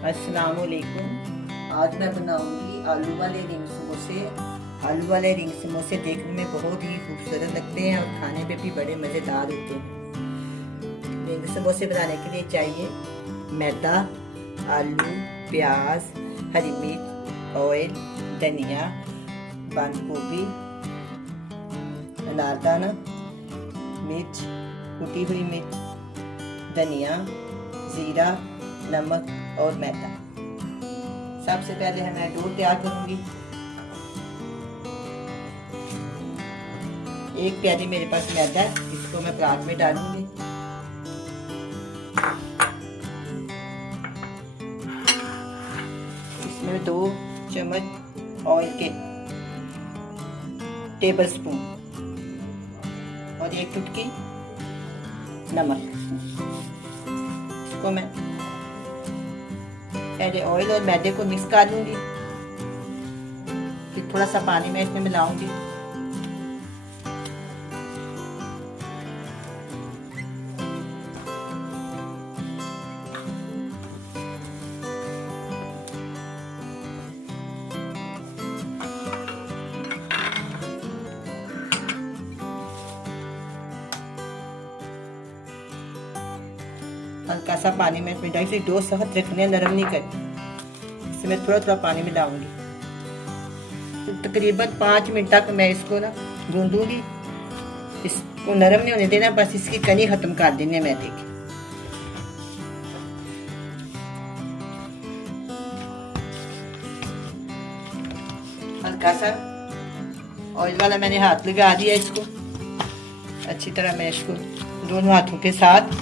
अस्सलामुअलैकुम। आज मैं बनाऊंगी आलू वाले रिंग समोसे। आलू वाले रिंग समोसे देखने में बहुत ही खूबसूरत लगते हैं और खाने पे भी बड़े मज़ेदार होते हैं। रिंग समोसे बनाने के लिए चाहिए मैदा, आलू, प्याज, हरी मिर्च, ऑयल, धनिया, बंद गोभी, अनारदाना, मिर्च, कुटी हुई मिर्च, धनिया, जीरा, नमक और मैदा। सबसे पहले मैं डो तैयार करूंगी। एक प्याली मेरे पास मैदा है, इसको मैं परात में डालूंगी। इसमें 2 चम्मच ऑयल के टेबल स्पून और 1 चुटकी नमक। इसको मैं पहले ऑयल और मैदे को मिक्स कर लूंगी, फिर थोड़ा सा पानी मैं इसमें मिलाऊंगी। हल्का सा पानी में इसमें डाल, डो सख्त रखने, नरम नहीं करनी। इसमें थोड़ा थोड़ा पानी मिलाऊंगी। तो तकरीबन 5 मिनट तक मैं इसको ना गूंदूंगी। इसको नरम नहीं होने देना, बस इसकी कनी खत्म कर देनी है मैदे की। हल्का सा ऑयल वाला मैंने हाथ लगा दिया। इसको अच्छी तरह मैं इसको दोनों हाथों के साथ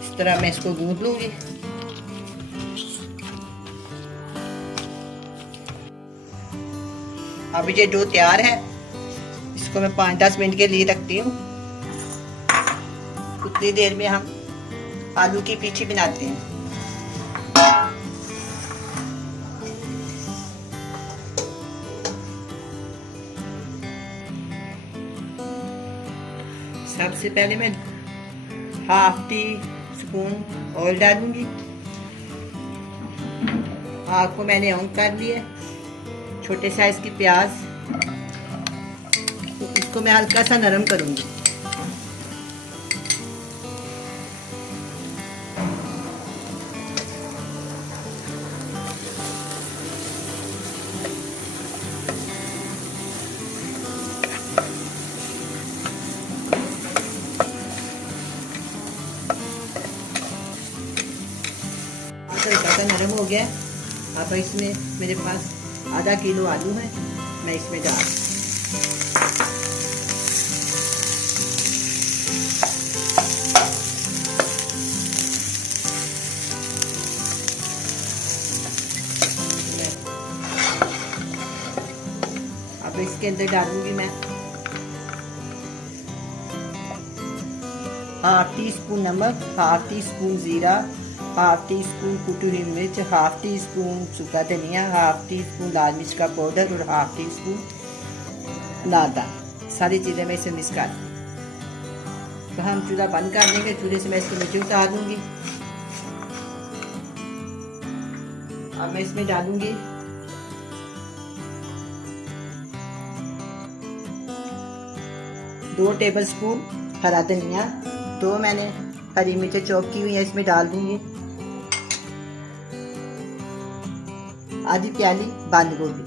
इस तरह मैं इसको गूंद लूंगी। अभी ये डो तैयार है, इसको मैं 5-10 मिनट के लिए रखती हूँ। उतनी देर में हम आलू की पीठी बनाते हैं। सबसे पहले मैं हाफ टी स्पून ऑयल डालूंगी। आग को मैंने ऑन कर लिया। छोटे साइज की प्याज, तो इसको मैं हल्का सा नरम करूंगी। हल्का सा नरम हो गया। अब इसमें मेरे पास आधा किलो आलू है, मैं इसमें डाल। अब इसके अंदर डालूंगी मैं हाफ टी स्पून नमक, हाफ टी स्पून जीरा, हाफ टी स्पून कुटी हुई मिर्च, हाफ टी स्पून सूखा धनिया, हाफ टी स्पून लाल मिर्च का पाउडर और हाफ टी स्पून अनारदाना। सारी चीज़ें मैं इसे मिक्स कर दूँगी। तो हम चूल्हा बंद कर देंगे। चूल्हे से मैं इसको नीचे उतार दूँगी। अब मैं इसमें डालूँगी 2 टेबल स्पून हरा धनिया, 2 मैंने हरी मिर्चें चॉप की हुई है इसमें डाल दूँगी। आधी प्याली बंद गोभी।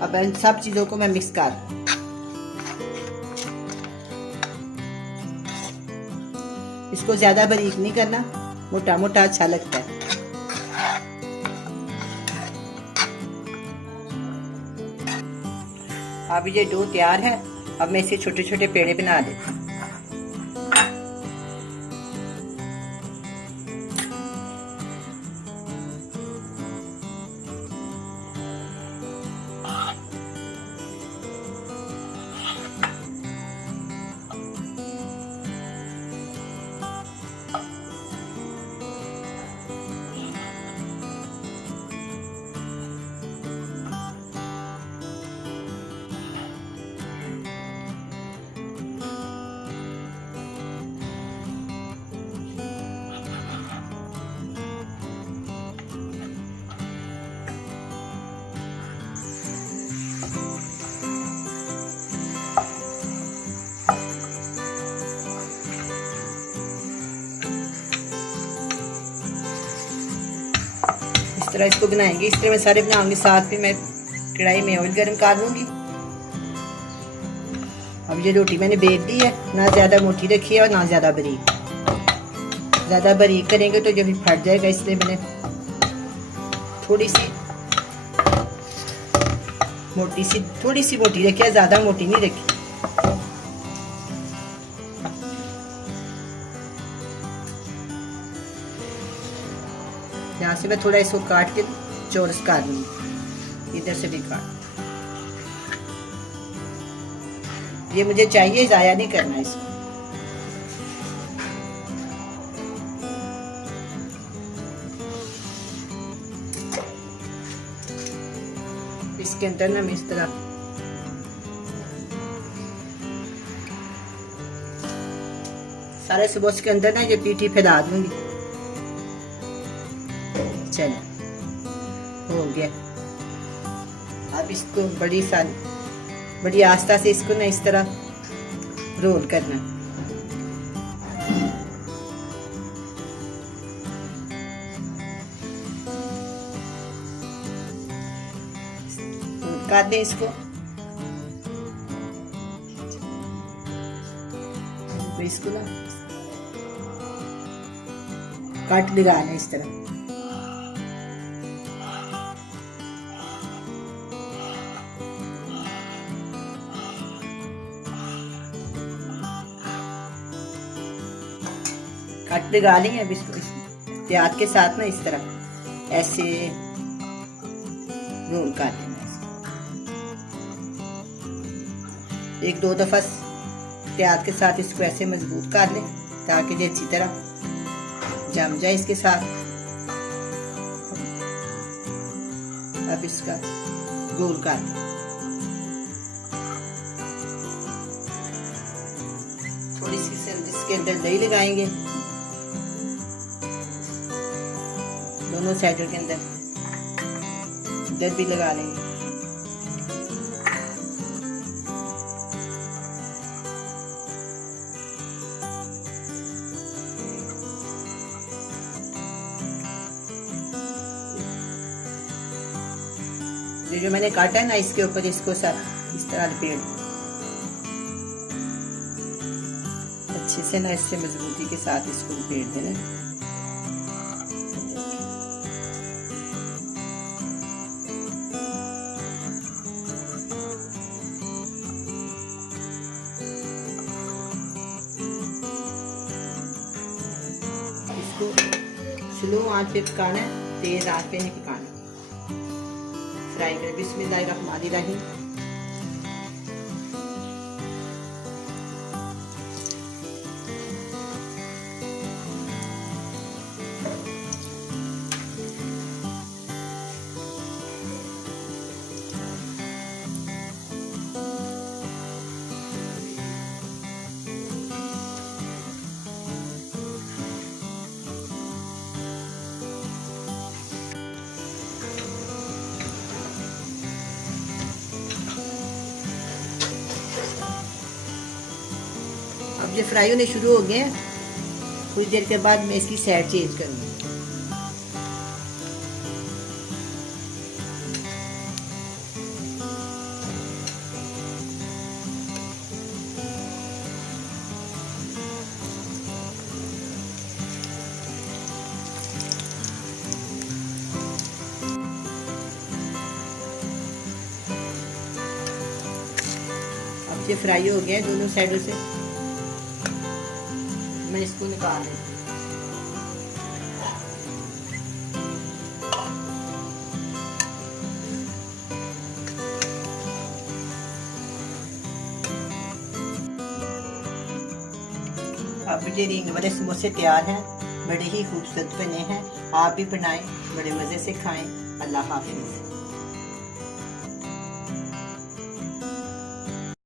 अब इन सब चीजों को मैं मिक्स कर दूं। इसको ज्यादा बारीक नहीं करना, मोटा मोटा अच्छा लगता है। अब ये डो तैयार है। अब मैं इसे छोटे छोटे पेड़े बना देती हूँ। तरह इसको बनाएंगे। इस तरह मैं सारे बनाऊंगी। साथ में मैं कढ़ाई में ऑयल गर्म कर लूंगी। अब ये रोटी मैंने बेल दी है, ना ज़्यादा मोटी रखी है और ना ज़्यादा बारीक। ज़्यादा बारीक करेंगे तो जब फट जाएगा, इसलिए मैंने थोड़ी सी मोटी रखी है, ज़्यादा मोटी नहीं रखी। यहाँ से मैं थोड़ा इसको काट के चौरस काट लूँगी, इधर से भी काट। ये मुझे चाहिए, ज़ाया नहीं करना इसको। इसके अंदर ना मैं इस तरह सारे समोसे के अंदर ना ये पीठी फैला दूंगी। चलो हो गया। अब इसको बड़ी आस्था से इसको ना इस तरह रोल करना। काट दें इसको। इसको ना काट लगाना इस तरह। काट लगा लेंगे। अब इसको प्याज के साथ ना इस तरह ऐसे रोल कर देना। एक दो दफा प्याज के साथ इसको ऐसे मजबूत कर लें ताकि ये अच्छी तरह जम जाए इसके साथ। अब इसका गोल कर लें। थोड़ी सी इसके अंदर दही लगाएंगे दोनों साइडों के अंदर, इधर भी लगा लेंगे। ये जो मैंने काटा है ना, इसके ऊपर इसको इस तरह लपेट अच्छे से ना, इससे मजबूती के साथ इसको लपेट देना। इसको स्लो आंच पे पकाना है, तेज आंच पे नहीं पकाना। फ्राई कर। बिस्मिल्लाहिर्रहमानिर्रहीम। अब ये फ्राई होने शुरू हो गए हैं। कुछ देर के बाद मैं इसकी साइड चेंज करूँगी। अब ये फ्राई हो गए हैं दोनों साइडों से। मैं इसको निकाल लेती हूँ। अब ये रिंग वाले समोसे तैयार हैं। बड़े ही खूबसूरत बने हैं। आप भी बनाएं, बड़े मज़े से खाएं। अल्लाह हाफिज़।